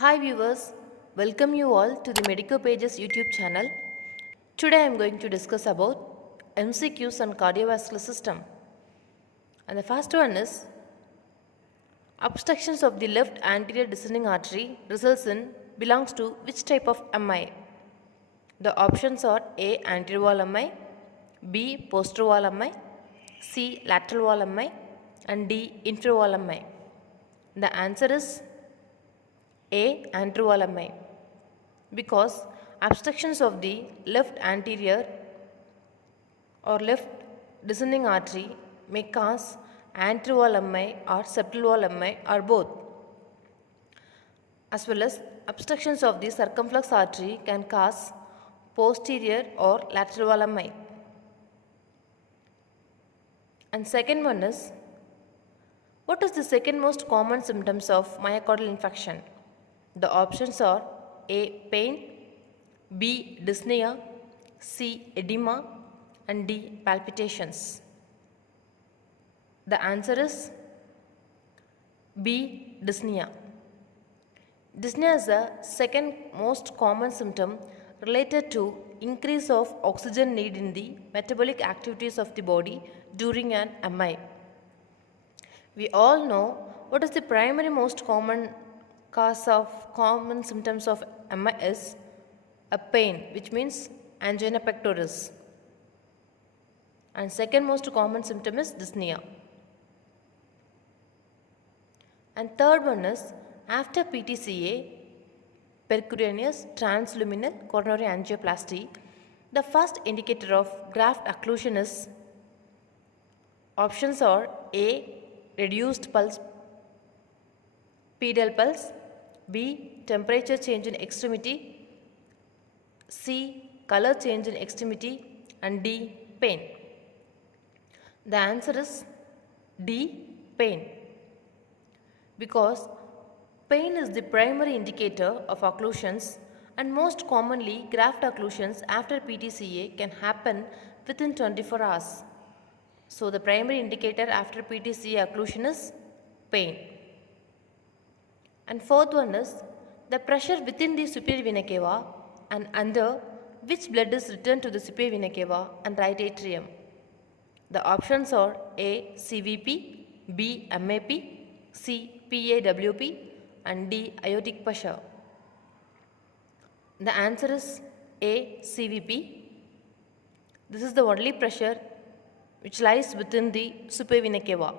Hi viewers, welcome you all to the Medico Pages YouTube channel. Today I am going to discuss about MCQs on cardiovascular system. And the first one is obstructions of the left anterior descending artery belongs to which type of MI? The options are A. Anterior wall MI, B. Posterior wall MI, C. Lateral wall MI and D. Inferior wall MI. The answer is A. Anterior wall MI, because obstructions of the left anterior or left descending artery may cause anterior wall MI or septal wall MI or both, as well as obstructions of the circumflex artery can cause posterior or lateral wall MI. And second one is, what is the second most common symptoms of myocardial infarction? The options are A. Pain, B. Dyspnea, C. Edema and D. Palpitations. The answer is B. Dyspnea. Dyspnea is the second most common symptom related to increase of oxygen need in the metabolic activities of the body during an MI. We all know what is the primary most common cause of common symptoms of MI is a pain, which means angina pectoris, and second most common symptom is dyspnea. And third one is, after PTCA, percutaneous transluminal coronary angioplasty, the first indicator of graft occlusion is, options are A. Reduced pulse, pedal pulse, B. Temperature change in extremity, C. Color change in extremity and D. Pain. The answer is D. Pain, because pain is the primary indicator of occlusions, and most commonly graft occlusions after PTCA can happen within 24 hours. So the primary indicator after PTCA occlusion is pain. And fourth one is the pressure within the superior vena cava and under which blood is returned to the superior vena cava and right atrium. The options are A. CVP, B. MAP, C. PAWP and D. Aortic pressure. The answer is A. CVP. This is the only pressure which lies within the superior vena cava.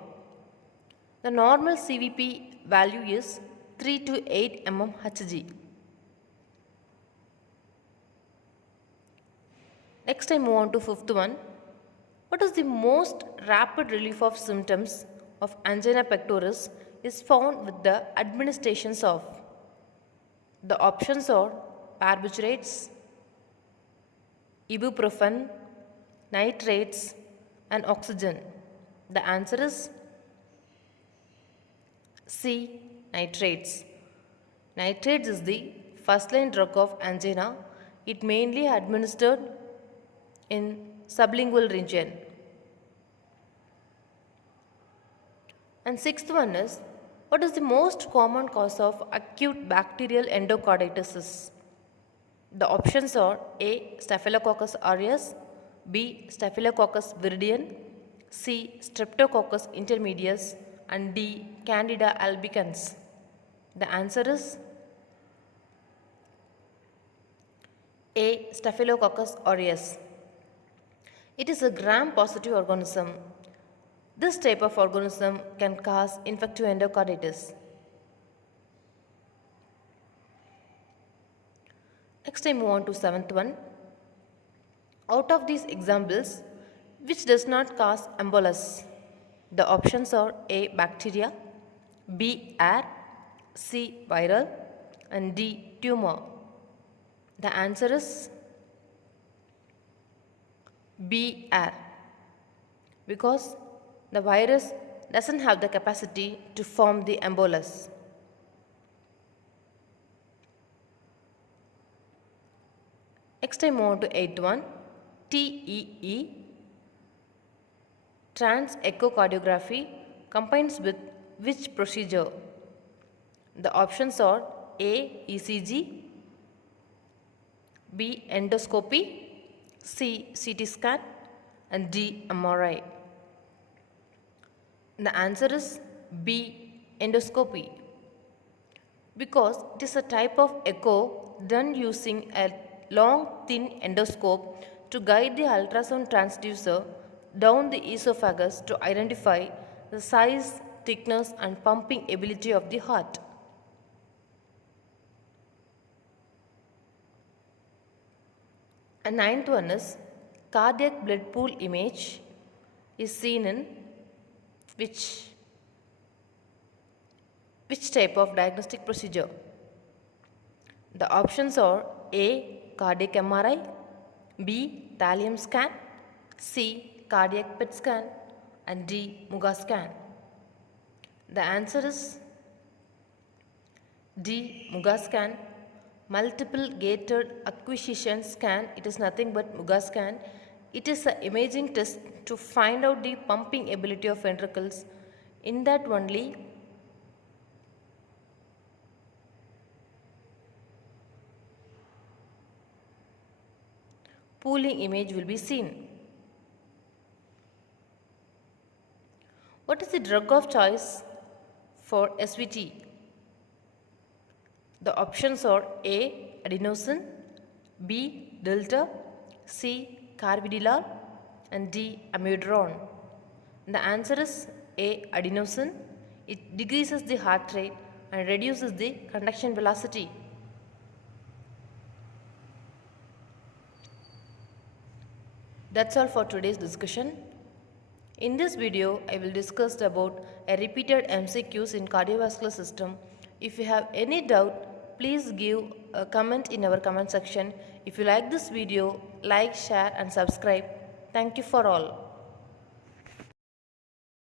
The normal CVP value is 3 to 8 mmHg. Next I move on to fifth one. What is the most rapid relief of symptoms of angina pectoris is found with the administrations of? The options are Barbiturates, Ibuprofen, Nitrates and oxygen. The answer is C. Nitrates. Nitrates is the first line drug of angina. It mainly administered in sublingual region. And sixth one is, what is the most common cause of acute bacterial endocarditis? The options are A. Staphylococcus aureus, B. Staphylococcus viridien, C. Streptococcus intermedius and D. Candida albicans. The answer is A. Staphylococcus aureus. It is a gram-positive organism. This type of organism can cause infective endocarditis. Next I move on to seventh one. Out of these examples, which does not cause embolus? The options are A. Bacteria, B. Air, C. Viral and D. Tumor. The answer is B. Air, because the virus doesn't have the capacity to form the embolus. Next I move on to eighth one. TEE, transechocardiography, combines with which procedure? The options are A. ECG, B. Endoscopy, C. CT scan, and D. MRI. The answer is B. Endoscopy, because it is a type of echo done using a long thin endoscope to guide the ultrasound transducer down the esophagus to identify the size, thickness and pumping ability of the heart. And ninth one is cardiac blood pool image is seen in which type of diagnostic procedure? The options are A. Cardiac MRI, B. Thallium scan, C. Cardiac PET scan, and D. Muga scan. The answer is D. Muga scan. Multiple gated acquisition scan. It is nothing but Muga scan. It is an imaging test to find out the pumping ability of ventricles. In that only pooling image will be seen. What is the drug of choice for SVT? The options are A. Adenosine, B. Delta, C. Carbidiol, and D. Amiodarone. The answer is A. Adenosine. It decreases the heart rate and reduces the conduction velocity. That's all for today's discussion. In this video, I will discuss about a repeated MCQs in cardiovascular system. If you have any doubt, please give a comment in our comment section. If you like this video, like, share and subscribe. Thank you for all.